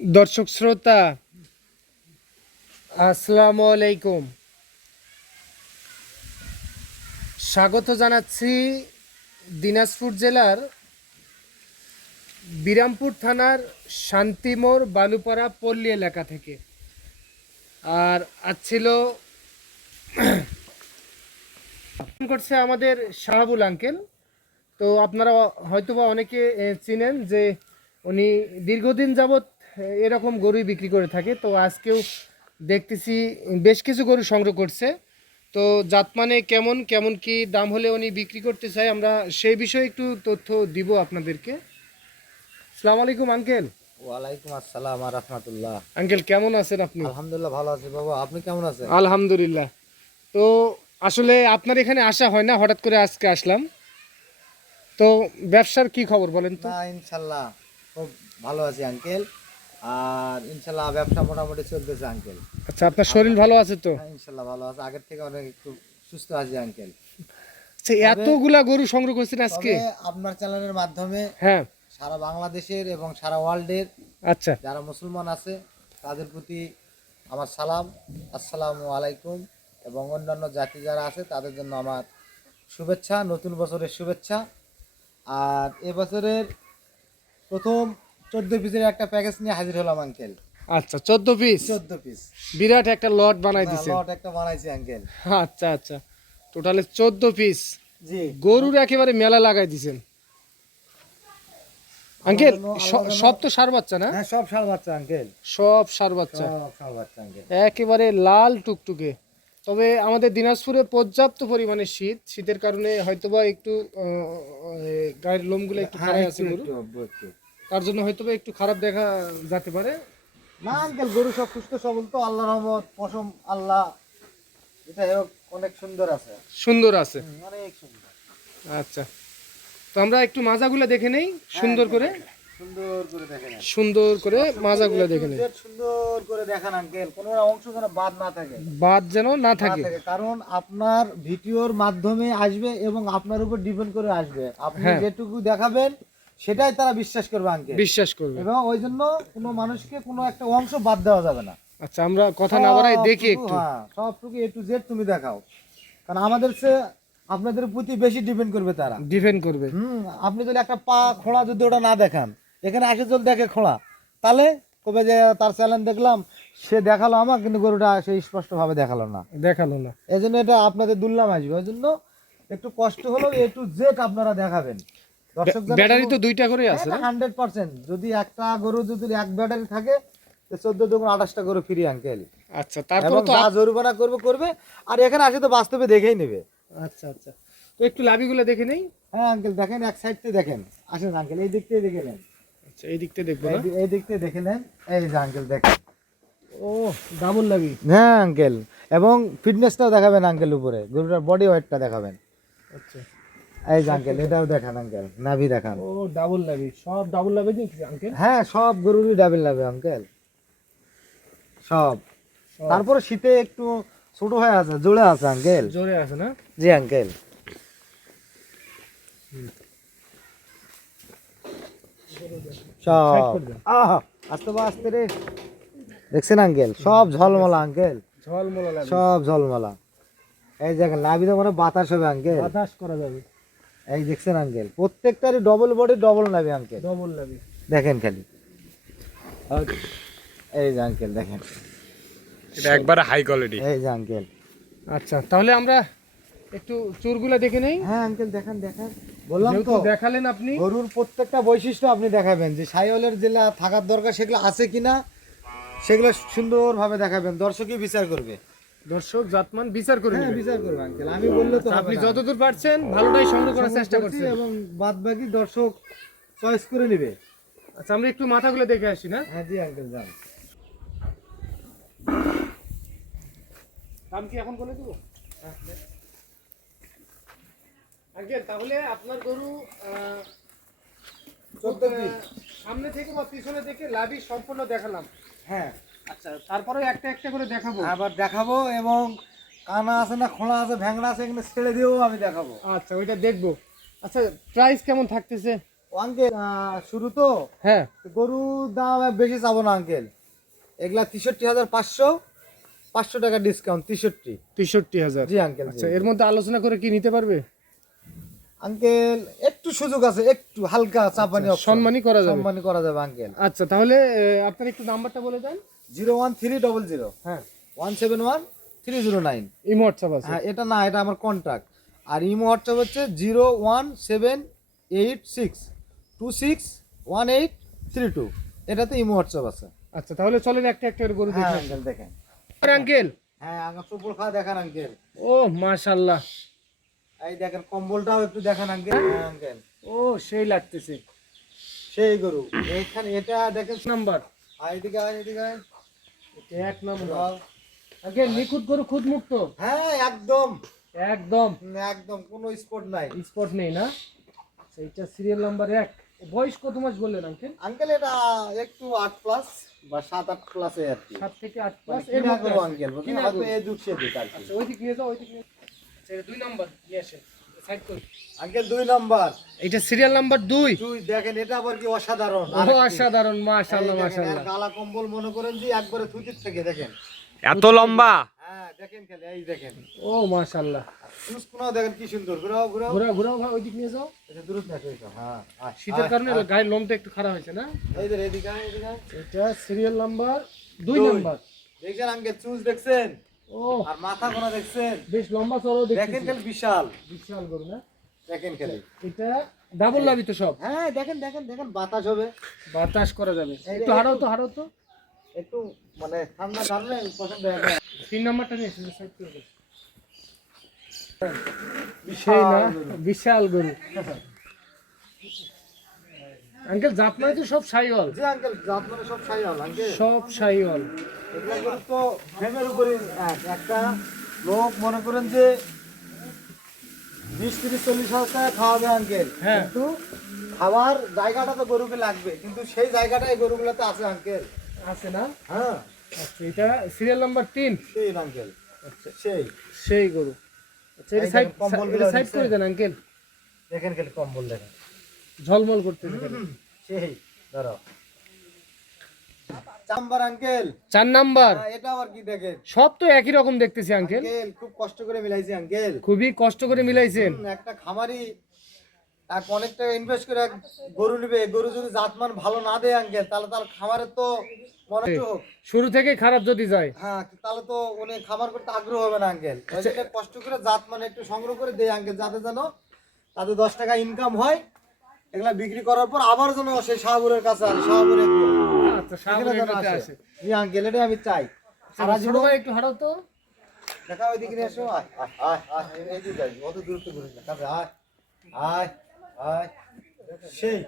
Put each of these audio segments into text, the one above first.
দর্শক শ্রোতা আসসালামু আলাইকুম। স্বাগত জানাচ্ছি দিনাজপুর জেলার বিরামপুর থানার শান্তিমোড় বালুপাড়া পল্লী এলাকা থেকে। আর আজ ছিল করছে আমাদের শাহাবুল আঙ্কেল। তো আপনারা হয়তোবা অনেকে চিনেন যে উনি দীর্ঘদিন যাবৎ এরকম গরুই বিক্রি করে থাকে। তো আজকেও দেখতেছি বেশ কিছু গরু সংগ্রহ করছে। তো জাতমানে কেমন কেমন কি দাম হলে উনি বিক্রি করতে চায়, আমরা সেই বিষয়ে একটু তথ্য দিব আপনাদেরকে। আসসালামু আলাইকুম আঙ্কেল। ওয়ালাইকুম আসসালাম ওয়া রাহমাতুল্লাহ। আঙ্কেল কেমন আছেন আপনি? আলহামদুলিল্লাহ ভালো আছি বাবা, আপনি কেমন আছেন? আলহামদুলিল্লাহ। তো আসলে আপনার এখানে আসা হয় না, হঠাৎ করে আজকে আসলাম। তো ব্যবসার কি খবর বলেন তো? না ইনশাল্লাহ খুব ভালো আছি আঙ্কেল। আর ইনশাল্লাহ ব্যবসা মোটামুটি চলতেছে আঙ্কেল। আচ্ছা, আপনার শরীর ভালো আছে তো? হ্যাঁ ইনশাল্লাহ ভালো আছে, আগের থেকে অনেক একটু সুস্থ আছি আঙ্কেল। আচ্ছা, এতগুলা গরু সংগ্রহ করছেন আজকে? তবে আপনার চ্যানেলের মাধ্যমে হ্যাঁ। সারা বাংলাদেশের এবং সারা ওয়ার্ল্ডের আচ্ছা, যারা মুসলমান আছে তাদের প্রতি আমার সালাম, আসসালামু আলাইকুম। এবং অন্যান্য জাতি যারা আছে তাদের জন্য আমার শুভেচ্ছা, নতুন বছরের শুভেচ্ছা। আর এবছরের প্রথম 14 পিসের একটা প্যাকেজ নিয়ে হাজির হলাম আঙ্কেল। আচ্ছা 14 পিস? 14 পিস বিরাট একটা লট বানাই দিছেন। লট একটা বানাইছি আঙ্কেল। আচ্ছা আচ্ছা, টোটালে 14 পিস জি, গরুর একেবারে মেলা লাগাই দিছেন আঙ্কেল। সব তো সার বাচ্চা না? হ্যাঁ সব ষাঁড় বাচ্চা আঙ্কেল, সব সার বাচ্চা, সব ষাঁড় বাচ্চা আঙ্কেল। একেবারে লাল টুকটুকে। তবে আমাদের দিনাজপুরে পর্যাপ্ত পরিমাণে শীতের কারণে হয়তোবা একটু গায়ের লোমগুলো একটু খারাপ আছে গরু, তার জন্য হয়তোবা একটু খারাপ দেখা যেতে পারে। না আঙ্কেল, গরু সব সুস্থ সবল তো, আল্লাহর রহমত, পশম আল্লাহ এটা হোক অনেক সুন্দর আছে, সুন্দর আছে, অনেক সুন্দর। আচ্ছা, তো আমরা একটু মাজাগুলো দেখে নেই সুন্দর করে। সুন্দর করে দেখেন, সুন্দর করে মাজাগুলো দেখে নেই, সুন্দর করে দেখেন আঙ্কেল, কোনো অংশ যেন বাদ না থাকে, বাদ যেন না থাকে। কারণ আপনার ভিডিওর মাধ্যমে আসবে এবং আপনার উপর ডিপেন্ড করে আসবে। আপনি যেটুকু দেখাবেন সেটাই তারা বিশ্বাস করবে আঙ্কেল, বিশ্বাস করবে। এবং ওই জন্য কোনো মানুষকে কোনো একটা অংশ বাদ দেওয়া যাবে না। আচ্ছা, আমরা কথা না বাড়াই দেখি একটু। হ্যাঁ সবটুকু এ টু জেড তুমি দেখাও, কারণ আমাদের সে আপনাদের প্রতি বেশি ডিপেন্ড করবে তারা, ডিপেন্ড করবে। আপনি যদি একটা পা খোঁড়া যদি ওটা না দেখান, এখানে আসে যদি দেখে খোঁড়া, তাহলে কবে যে তার চ্যালেঞ্জ দেখলাম, সে দেখালো আমার কিন্তু গরুটা সে স্পষ্টভাবে দেখালো না, এই জন্য এটা আপনাদের দুর্লাভ আসবে। ওই জন্য একটু কষ্ট হলেও এ টু জেড আপনারা দেখাবেন। দর্শক ব্যাটারি তো দুইটা করে আছে না? 100%, যদি একটা গরু যদি এক ব্যাটারি থাকে 14 দুগুণ 28টা গরু ফ্রি আঙ্কেল। আচ্ছা, তারপর তো যা জরিমানা করবে, আর এখানে আসে তো বাস্তবে দেখেই নেবে। আচ্ছা আচ্ছা, তো একটু লাভিগুলো দেখে নেই। হ্যাঁ আঙ্কেল দেখেন, এক সাইড থেকে দেখেন, আসেন আঙ্কেল এই দিক থেকে দেখে নেন। আচ্ছা, এই দিকতে দেখবো না? এই দিক থেকে দেখে নেন, এই যে আঙ্কেল দেখেন। ও, ডাবল লাভি। হ্যাঁ আঙ্কেল, এবং ফিটনেসটাও দেখাবেন আঙ্কেল, উপরে গরুটার বডি ওয়েটটা দেখাবেন। আচ্ছা, এই যে আঙ্কেল এটাও দেখান আঙ্কেল, নাভি দেখান। ও ডাবল লাভি, সব ডাবল লাভি দেখছি আঙ্কেল। হ্যাঁ সব গরুরই ডাবল নাভি আঙ্কেল, সব। তারপরে শীতে একটু ছোট হয়ে আছে, জোরে আছে আঙ্কেল, জোরে আছে না? জি আঙ্কেল। সব আস্তে আস্তে রে, দেখছেন আঙ্কেল, সব ঝলমলা আঙ্কেল, ঝলমলা লাভি, সব ঝলমলা। এই দেখেন নাভিতে মানে বাতাস হবে আঙ্কেল, বাতাস করা যাবে। এই দেখছেন আঙ্কেল, প্রত্যেকটারই ডবল বডি ডবল নাভি আঙ্কেল, ডবল লাভি দেখেন খালি। এই যে আঙ্কেল দেখেন, এটা একবারে হাই কোয়ালিটি। এই যে আঙ্কেল। আচ্ছা, তাহলে আমরা একটু চুরগুলা দেখে নেই। হ্যাঁ আঙ্কেল দেখেন দেখেন, বললাম তো দেখালেন আপনি গরুর প্রত্যেকটা বৈশিষ্ট্য আপনি দেখাবেন, যে সাইওয়ালের যেগুলা থাকার দরকার সেগুলো আছে কিনা, সেগুলো সুন্দরভাবে দেখাবেন, দর্শকই বিচার করবে। দর্শক জাতমান বিচার করে হ্যাঁ নেবে। বিচার করবে আঙ্কেল, আমি বললে তো আপনি হবে না। যতদূর পারছেন ভালোটাই সংগ্রহ করার চেষ্টা করছেন, এবং বাদ বাকি দর্শক চয়েস করে নেবে। আচ্ছা, আমরা একটু মাথাগুলো দেখে আসি না? হ্যাঁ জি আঙ্কেল যান। দাম কি এখন বলে দেবো আঙ্কেল? তাহলে আপনার গরু 14 পিস সামনে থেকে বা পিছনে থেকে লাভি সম্পূর্ণ দেখালাম। হ্যাঁ, আচ্ছা, তারপরে একটা একটা করে দেখাবো। আবার দেখাবো, এবং কানা আছে না খোলা আছে ভ্যাংড়া আছে এখানে ছেড়ে দিয়েও আমি দেখাবো। আচ্ছা, ওইটা দেখবো। আচ্ছা, প্রাইস কেমন থাকতেছে? আঙ্কেল শুরু তো হ্যাঁ, গরুর দাম বেশি চাবো না আঙ্কেল, এগুলা 63,500, 500 টাকা ডিসকাউন্ট 63। 63,000। জি আঙ্কেল। আচ্ছা, এর মধ্যে আলোচনা করে কি নিতে পারবে? আঙ্কেল একটু সুযোগ আছে, একটু হালকা চাপানি সম্মানই করা যাবে। সম্মানী করা যাবে আঙ্কেল। আচ্ছা, তাহলে আপনার একটু নাম্বারটা বলে দেন। 01300 হ্যাঁ, 171 309। ইমো হোয়াটসঅ্যাপ আছে? হ্যাঁ, এটা না, এটা আমার কন্ট্যাক্ট। আর ইমো হোয়াটসঅ্যাপ হচ্ছে 01786261832। এটাতে ইমো হোয়াটসঅ্যাপ আছে। আচ্ছা, তাহলে চলেন একটা একটা করে গরু হ্যাঁ দেখে আঙ্কেল দেখেন। আঙ্কেল। হ্যাঁ আঙ্কেল সুপুর খাওয়া দেখান আঙ্কেল। ও মাশাআল্লাহ, এই দেখেন কম্বলটাও একটু দেখান আঙ্কেল। হ্যাঁ আঙ্কেল, ও সেই লাগতেছে। সেই গরু এইখানে এটা দেখেন নাম্বার এদিকে আয়, এদিকে আয়। এটা এক নাম্বার। আঙ্কেল নিখুঁত গরু, খুদ মুক্ত। হ্যাঁ একদম একদম একদম কোনো স্পট নাই। স্পট নেই না? সেইটা সিরিয়াল নাম্বার 1। বয়স কত মাস বললেন আঙ্কেল? আঙ্কেল এটা একটু 8+ বা 7-8 প্লাসে আর কি। 7 থেকে 8 প্লাস এর এর মধ্যে মধ্যে আছে। আঙ্কেল বলতে কিনা হয়তো গরু। এই যুগ সে দিক আর কি। আচ্ছা, ওই দিক নিয়ে যাও, ওই দিক নিয়ে। আচ্ছা, এটা 2 নাম্বার নিয়ে আসেন, সাইড করুন। Uncle 2 number. এটা সিরিয়াল নাম্বার 2। তুই দেখেন এটা আবার কি অসাধারণ। ও অসাধারণ, মাশাআল্লাহ মাশাআল্লাহ। গালা কম্বল মনে করেন যে একবারে থুতির থেকে দেখেন এত লম্বা। হ্যাঁ দেখেন খালি এই দেখেন। ও মাশাআল্লাহ। চুজ কোন দেখেন কি সুন্দর। ঘুরাও ঘুরাও। ঘোরাও ঘোরাও ভাই, ওই দিক নিয়ে যাও। এটা দূরত না কইছো। হ্যাঁ শীতের কারণে গায়ের লোমটা একটু খারাপ হয়েছে না? এই যে এদিকে আয়, এদিকে আয়। এটা সিরিয়াল নাম্বার 2 দুই। নাম্বার। দেখছেন আঙ্কেল চুজ দেখছেন ও আর মাথা কোনা দেখছেন। বেশ লম্বা চড়াও দেখেন দেখতেছি। খালি বিশাল। বিশাল গরু না? দেখেন খালি। এটা ডাবল লাভি তো সব। হ্যাঁ দেখেন দেখেন দেখেন বাতাস হবে। বাতাস করা যাবে। এই একটু হারাও তো, হারাও তো। একটু মানে ঠান্ডা কারণে পছন্দ হয় না। 3 নাম্বারটা নিয়ে এসে সাইড করে দাও। সেই না, বিশাল গরু। আঙ্কেল জাত মানে তো সব সাইওয়াল। জি আঙ্কেল জাত মানে সব সাই হল আঙ্কেল। সব সাইওয়াল। এগুলো গরু তো ফ্রেমের উপরে একটা লোক মনে করেন যে 20-30-40 হাজার টাকা খাওয়াবে আঙ্কেল। হ্যাঁ। কিন্তু খাওয়ার জায়গাটা তো গরুকে লাগবে, কিন্তু সেই জায়গাটা এই গরুগুলোতে আছে আঙ্কেল। আছে না? হ্যাঁ আচ্ছা, এটা সিরিয়াল নাম্বার 3। সেই আঙ্কেল। আচ্ছা সেই সেই গরু। আচ্ছা, এটা এই সাইড, দেখেন কম্বলগুলো এটা সাইড করে দেখছেন? দেন আঙ্কেল। দেখেন খালি কম্বল দেখেন। ঝলমল করতেছে। সেই ধরো চাম্বার আঙ্কেল। 4 নাম্বার। এটা আবার কি দেখেন। সব তো একই রকম দেখতেছি আঙ্কেল। আঙ্কেল খুব কষ্ট করে মিলাইছি আঙ্কেল। খুবই কষ্ট করে মিলাইছেন। একটা খামারি এক অনেক টাকা ইনভেস্ট করে এক গরু নিবে, গরু যদি জাতমান ভালো না দেয় আঙ্কেল তাহলে তার খামারের তো মনে হোক। শুরু থেকে খারাপ যদি যায়। হ্যাঁ তাহলে তো উনি খামার করতে আগ্রহ হবে না আঙ্কেল। ওই জন্য কষ্ট করে জাত মানে একটু সংগ্রহ করে দেয় আঙ্কেল, যাতে যেন তাতে 10 টাকা ইনকাম হয়। এগুলা বিক্রি করার পর আবার যেন সেই শাহপুরের কাছে আসে, শাহপুরে আচ্ছা, সামনে এটাতে আসে। জি আঙ্কেল এটা আমি চাই। সারা ছোট ভাই একটু হারাও তো। দেখা ওই দিকে নিয়ে এসো। আয় আয় আয় এই দিকে যাই, অত দূরত্ব করিস না। কাছে আয় আয় আয়। সেই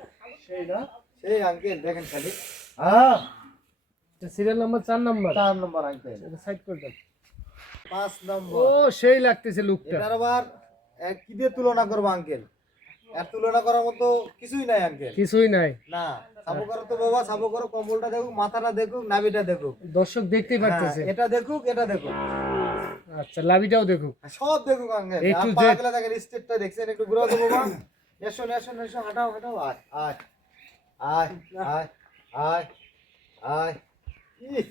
সেই না? সেই আঙ্কেল দেখেন খালি। হ্যাঁ এটা সিরিয়াল নাম্বার 4 নাম্বার। 4 নম্বর আঙ্কেল। এটা সাইড করে দেন। 5 ও নম্বর। সেই লাগতেছে লুকটা। এটার আবার কি দিয়ে তুলনা করবো আঙ্কেল? এর তুলনা করার মতো কিছুই নাই আঙ্কেল। কিছুই নাই। না সাবো করো তো বাবা, সাবো করো। কম্বলটা দেখুক, মাথাটা দেখুক, নাভিটা দেখুক। দর্শক দেখতেই পারতেছে। হ্যাঁ, এটা দেখুক, এটা দেখুক। আচ্ছা, লাভিটাও দেখুক। সব দেখুক আঙ্কেল। A to আর Z। পাগলা দেখেন স্টেটটা দেখছেন, একটু ঘুরাও তো বাবা। এসো এসো এসো, হাঁটাও হাঁটাও। আয় আয় আয় আয় আয় আয়। ইহ,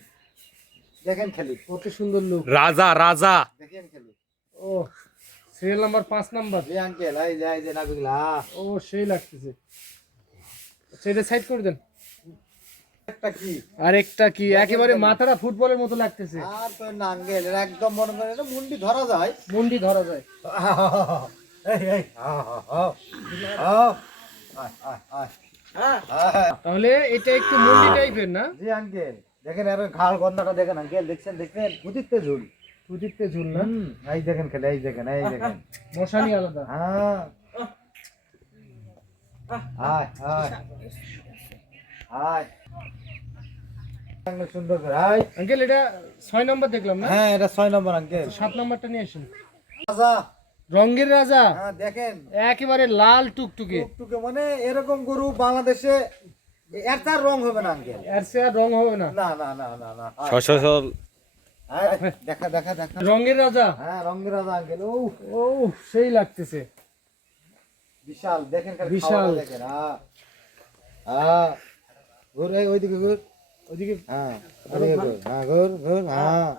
দেখেন খালি কত সুন্দর লুক। রাজা রাজা। দেখেন খালি। ও সিরিয়াল নাম্বার 5 নাম্বার। জি আঙ্কেল এই যে নাবিগুলা। ও সেই লাগতেছে। আচ্ছা, এটা সাইড করে দেন। একটা কি আরেকটা কি একেবারে মাথাটা ফুটবলের মতো লাগতেছে। আর তো না আঙ্কেল, এর একদম মনে করেন এটা মুন্ডি ধরা যায়। মুন্ডি ধরা যায়। এই এই আয় আয় আয়। তাহলে এটা একটু মুন্ডি টাইপের না? জি আঙ্কেল দেখেন এর ঘাড় গন্ধাটা দেখেন আঙ্কেল। দেখছেন দেখছেন বুঝিতে ঝুল। দুদিকতে ঝুল না? এই দেখেন খালি, এই দেখেন এই দেখেন। মশানি আলাদা। হ্যাঁ আয় আয় আয়। সুন্দর করে আয়। আঙ্কেল এটা 6 নাম্বার দেখলাম না? হ্যাঁ এটা 6 নম্বর আঙ্কেল। 7 নাম্বারটা নিয়ে আসুন। রাজা। রঙের রাজা। হ্যাঁ দেখেন একেবারে লাল টুকটুকে। টুকটুকে মানে এরকম গরু বাংলাদেশে এর তার রং হবে না আঙ্কেল। এর সে আর রং হবে না। না না না না না। সশল। আয়, দেখা দেখা দেখা। রঙের রাজা। হ্যাঁ রঙের রাজা আঙ্কেল। ও ও সেই লাগতেছে। বিশাল দেখেন খালি বিশাল। খাওয়াটা দেখেন। হ্যাঁ হ্যাঁ ঘুর, এই ওইদিকে ঘুর, ওইদিকে হ্যাঁ ওইদিকে ঘুর, হ্যাঁ ঘুর ঘুর, হ্যাঁ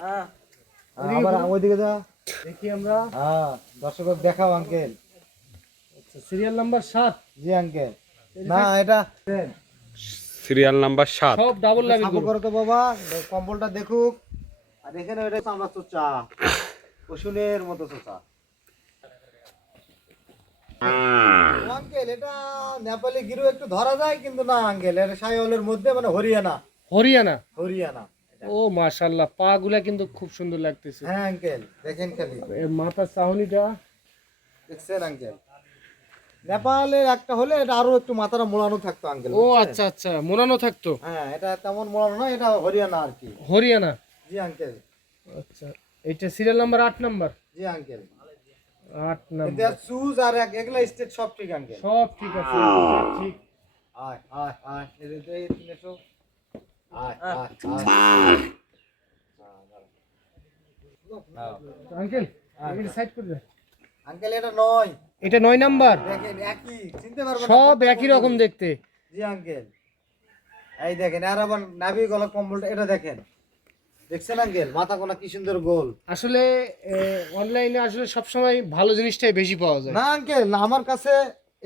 আবার ওইদিকে যা, দেখি আমরা। হ্যাঁ দর্শক দেখাও আঙ্কেল। Serial number 7। জি আঙ্কেল, না এটা সিরিয়াল নাম্বার 7। সব ডাবল লাইন সাপো করো তো বাবা, কম্বলটা দেখুক। আর এখানে ওইটা আমরা চোচা পশুনের মতো চোচা। আঙ্কেল এটা নেপালি গিরু একটু ধরা যায়, কিন্তু না আঙ্কেল এটা সাইওয়ালের মধ্যে মানে হরিয়ানা। হরিয়ানা। হরিয়ানা ও মাশাআল্লাহ, পা গুলা কিন্তু খুব সুন্দর লাগতেছে। হ্যাঁ আঙ্কেল দেখেন খালি, এর মাথার চাহনিটা দেখছেন আঙ্কেল। নেপালের একটা হলে এটা আরো একটু মাথাটা মোড়ানো থাকতো আঙ্কেল। ও আচ্ছা আচ্ছা, মোড়ানো থাকতো। হ্যাঁ এটা তেমন মোড়ানো না, এটা হরিয়ানা আর কি। হরিয়ানা। জি আঙ্কেল। আচ্ছা, এটা সিরিয়াল নাম্বার 8 নাম্বার। জি আঙ্কেল। 8 নাম্বার। এটা সুজ আর একলা স্টেট সব ঠিক আঙ্কেল। সব ঠিক আছে, সব ঠিক। আয় আয় আয়, এই তুমি এসো। আয় আয় আয়। আঙ্কেল এটা সাইড করে দেন। আঙ্কেল এটা নয়, এটা 9 নাম্বার। দেখেন একই, চিনতে পারবেন না। সব একই রকম দেখতে। জি আঙ্কেল, এই দেখেন আর আবার নাভি গলা কম্বলটা এটা দেখেন, দেখছেন আঙ্কেল মাথা কোনা কি সুন্দর গোল। আসলে অনলাইনে আসলে সব সময় ভালো জিনিসটাই বেশি পাওয়া যায়। না আঙ্কেল, না আমার কাছে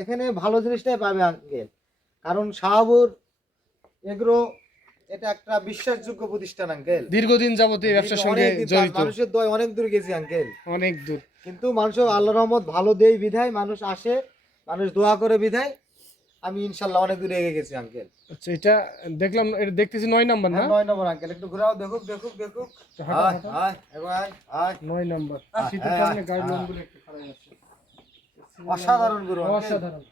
এখানে ভালো জিনিসটাই পাবে আঙ্কেল, কারণ শাহাবুর এগ্রো এটা একটা বিশ্বাসযোগ্য প্রতিষ্ঠান আঙ্কেল। দীর্ঘদিন যাবত এই ব্যবসার সঙ্গে অনেকদিন জড়িত। মানুষের দয় অনেক দূর গেছি আঙ্কেল, অনেক দূর। কিন্তু মানুষ আল্লাহর রহমত ভালো দেই বিধায় মানুষ আসে, মানুষ দোয়া করে বিধায় আমি ইনশাল্লাহ অনেক দূর এগিয়ে গেছি আঙ্কেল। আচ্ছা, এটা দেখলাম, এটা দেখতেছি 9 নাম্বার না? 9 নম্বর আঙ্কেল, একটু ঘোরাও, দেখুক দেখুক দেখুক। হাঁটো, আয় হাঁটো। আয় এবার আয় আয়। 9 নাম্বার। শীতের কারণে গায়ের লোমগুলো একটু খারাপ আছে। অসাধারণ গুরু আঙ্কেল। অসাধারণ।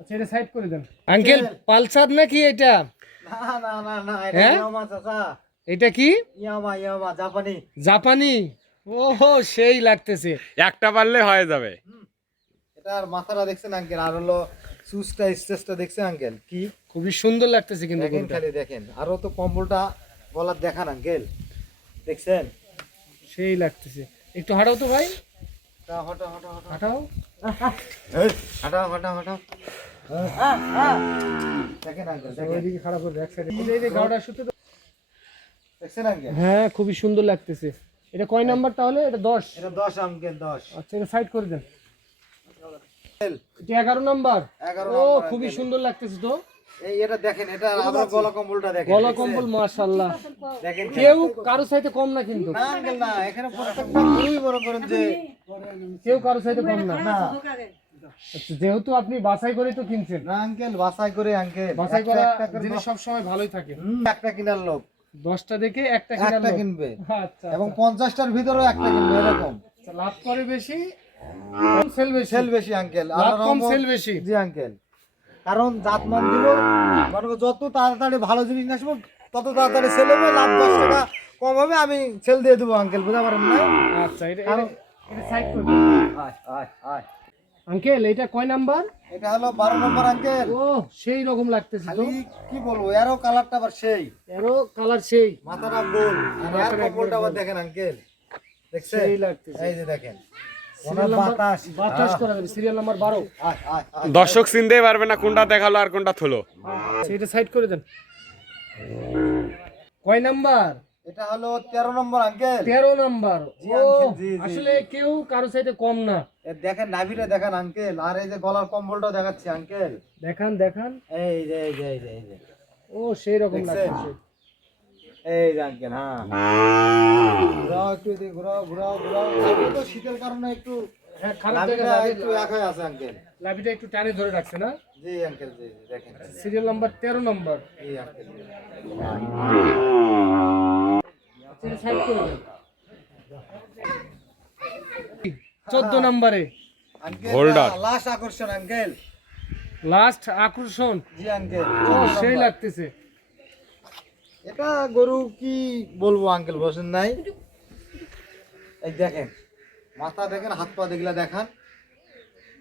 আচ্ছা, এটা সাইড করে দেন। আঙ্কেল পালসার নাকি এটা? না না না না, এটা হ্যাঁ? ইয়ামা চাচা, এটা কি? ইয়ামা ইয়ামা জাপানি। জাপানি। ওহো, সেই লাগতেছে। একটা পারলে হয়ে যাবে। এটার মাথাটা দেখছেন আঙ্কেল, আর হলো সুসটা স্টেজটা দেখছেন আঙ্কেল, কি খুবই সুন্দর লাগতেছে কিন্তু দেখেন গরুটা। খালি দেখেন, আরো তো কম্বলটা গলার দেখান আঙ্কেল, দেখছেন? সেই লাগতেছে। একটু হাঁটাও তো ভাই, হটাও হটাও হটাও হটাও হাঁটাও। এই, হটাও হটাও হটাও। দেখেন আঙ্কেল দেখেন, ওইদিকে খারাপ করে এক সাইডে। এই যে গাওটা সুতো তো। দেখছেন আঙ্কেল? হ্যাঁ, খুবই সুন্দর লাগতেছে। এটা কয় নাম্বার তাহলে? এটা 10। এটা 10 আঙ্কেল 10। আচ্ছা, এটা সাইড করে দেন। এটা 11 নাম্বার। 11 ও, নাম্বার খুবই আঙ্কেল। সুন্দর লাগতেছে তো। এই এটা দেখেন, এটা আবার গলা কম্বলটা দেখেন, গলা দেখছেন? কম্বল মাশাআল্লাহ। দেখেন কেউ কারো চাইতে কম না কিন্তু। না আঙ্কেল না, এখানে প্রত্যেকটা খুবই বড় করেন যে কেউ কারো চাইতে কম না। না আচ্ছা, যেহেতু আপনি বাছাই করে তো কিনছেন, না আঙ্কেল, বাছাই করে আঙ্কেল, বাছাই একটা করা একটা করে জিনিস সব সময় ভালোই থাকে। একটা কিনার লোক 10টা দেখে একটা একটা কিনলো। কিনবে, আচ্ছা, এবং 50টার ভিতরেও একটা কিনবে, এরকম আচ্ছা, লাভ করে বেশি, কম সেল বেশি। সেল বেশি আঙ্কেল, লাভ আল্লাহর কম রহমত। সেল বেশি। জি আঙ্কেল, কারণ জাতমান দিব, মনে করো যত তাড়াতাড়ি ভালো জিনিস নিয়ে আসবো তত তাড়াতাড়ি সেল হবে, লাভ 10 টাকা কম হবে, আমি সেল দিয়ে দেবো আঙ্কেল, বুঝতে পারেন না? আচ্ছা, এটা কারণ- এটা সাইড করে দিন। আয় আয় আয়, আঙ্কেল এটা কয় নাম্বার? এটা হলো 12 নম্বর আঙ্কেল। ও, সেই রকম লাগতেছে তো। খালি কি বলবো, এরও কালারটা আবার সেই, এরও কালার সেই। মাথাটা গোল, আর এর কম্বলটা আবার দেখেন আঙ্কেল, দেখছেন? সেই লাগতেছে। এই যে দেখেন, সিরিয়াল নাম্বার বাতাস। 22 করা যাবে, সিরিয়াল নাম্বার 12। আয় আয় আয়। দর্শক চিনতেই পারবে না কোনটা দেখালো আর কোনটা থলো। সেইটা সাইড করে দেন। কয় নাম্বার? এটা হলো 13 নম্বর আঙ্কেল। 13 নাম্বার। জি ও, আঙ্কেল, জি, জি, আসলে কেউ কারো চাইতে কম না। দেখেন নাভিটা দেখেন আঙ্কেল, আর এই যে গলার কম্বলটাও দেখাচ্ছি আঙ্কেল, দেখান দেখান। এই যে এই যে এই যে এই যে, ও, সেই রকম দেখছেন? লাগতেছে। এই যে আঙ্কেল, হ্যাঁ ঘুরাও একটু, এদিকে ঘুরাও ঘুরাও ঘুরাও, এখন তো শীতের কারণে একটু হ্যাঁ, খারাপ নাভিটা জায়গা একটু একাই আছে আঙ্কেল। লাভিটা একটু টানে ধরে রাখছে না। জি আঙ্কেল, জি জি, দেখেন সিরিয়াল নাম্বার 13 নাম্বার। জি আঙ্কেল, জি। আচ্ছা, সাইড করে দেন। 14 নম্বরে আঙ্কেল Holder. লাস্ট আকর্ষণ আঙ্কেল। লাস্ট আকর্ষণ। জি আঙ্কেল, ও, সেই লাগতেছে। এটা গরু কি বলবো আঙ্কেল, বসেন নাই, এই দেখেন মাথা দেখেন, হাত পা দেখলা দেখান,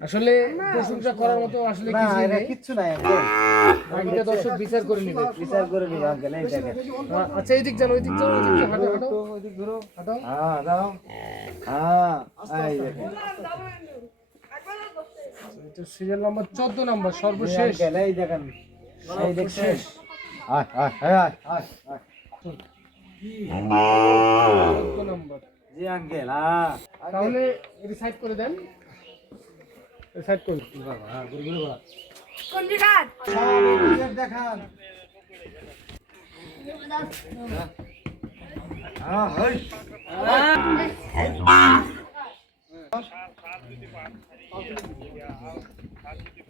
আসলে প্রশংসা করার মতো আসলে না কিছু এটা নেই। কিচ্ছু নাই আঙ্কেল, বাকিটা দর্শক বিচার করে নেবে। বিচার করে নিবে আঙ্কেল, এই দেখেন আচ্ছা, এই দিক যান, ওই দিক যান, ওই দিক যান, হাঁটো হাঁটো একটু ওইদিক ঘুরো, হাঁটো। হ্যাঁ দাও, হ্যাঁ এই দেখেন, এটা সিরিয়াল নাম্বার 14 নাম্বার, এই সর্বশেষ। আঙ্কেল, এই দেখেন এই দেখছিস আয় আয় আয় আয় আয় আয়। 14 নাম্বার। জি আঙ্কেল হ্যাঁ তাহলে রিসাইড করে দেন, রিসাইড করুন। হ্যাঁ ঘুরে ঘুরে ঘোরা কোন বিঘাত? স্বাভাবিক দেখান হ্যাঁ হই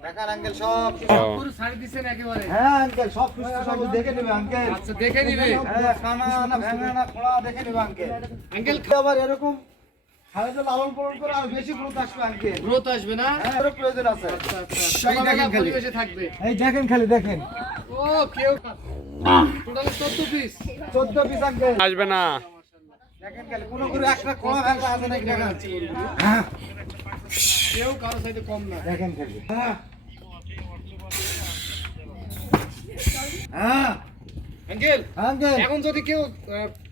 দেখান আঙ্কেল সব পুরো ছাড়ি দিছেন একেবারে। হ্যাঁ আঙ্কেল সব কিছু সব দেখে নেবে আঙ্কেল আচ্ছা দেখে নিবে। হ্যাঁ খানা না ভেঙে না খোলা দেখে নেবে আঙ্কেল আঙ্কেল আবার এরকম খাদ্য লালন পালন করে আর বেশি গ্রোথ আসবে আঙ্কেল গ্রোথ আসবে না? হ্যাঁ এর প্রয়োজন আছে আচ্ছা আচ্ছা। এই দেখেন সকালবেলা খালি। পরিবেশে থাকবে। এই দেখেন খালি দেখেন ও কেউ টোটাল 14 পিস। 14 পিস আঙ্কেল আসবে না। দেখেন খালি কোনো করে একটা খোলা ভেঙে আছে নাকি দেখেন হ্যাঁ কেউ কারো সাইডে কম না। দেখেন খালি হ্যাঁ হ্যাঁ আঙ্কেল আঙ্কেল এখন যদি কেউ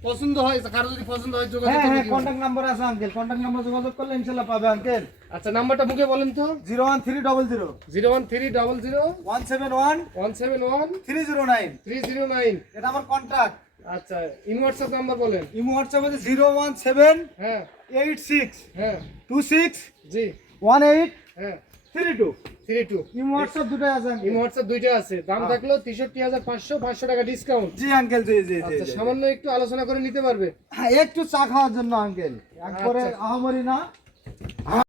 পছন্দ হয়, কারো যদি পছন্দ হয় যোগাযোগ হ্যাঁ করবে হ্যাঁ কিভাবে? কন্টাক্ট নাম্বার আছে আঙ্কেল কন্টাক্ট নাম্বার যোগাযোগ করলে ইনশাআল্লাহ পাবে আঙ্কেল আচ্ছা নাম্বারটা মুখে বলেন তো। 01300 01300 171 171 309 309। এটা আমার কন্টাক্ট আচ্ছা ইন হোয়াটসঅ্যাপ নাম্বার বলেন। ইমো হোয়াটসঅ্যাপ আছে 017 হ্যাঁ 86 হ্যাঁ 26 জি 18 হ্যাঁ 32 32। ইমো হোয়াটসঅ্যাপ দুটোই আছে ইন আঙ্কেল হোয়াটসঅ্যাপ দুইটা আছে, দাম থাকলো 63,500, 500 টাকা ডিসকাউন্ট। জি আঙ্কেল জি জি জি আচ্ছা জি। সামান্য একটু আলোচনা করে নিতে পারবে। হ্যাঁ একটু চা খাওয়ার জন্য আঙ্কেল একবারে আচ্ছা। আহামরি না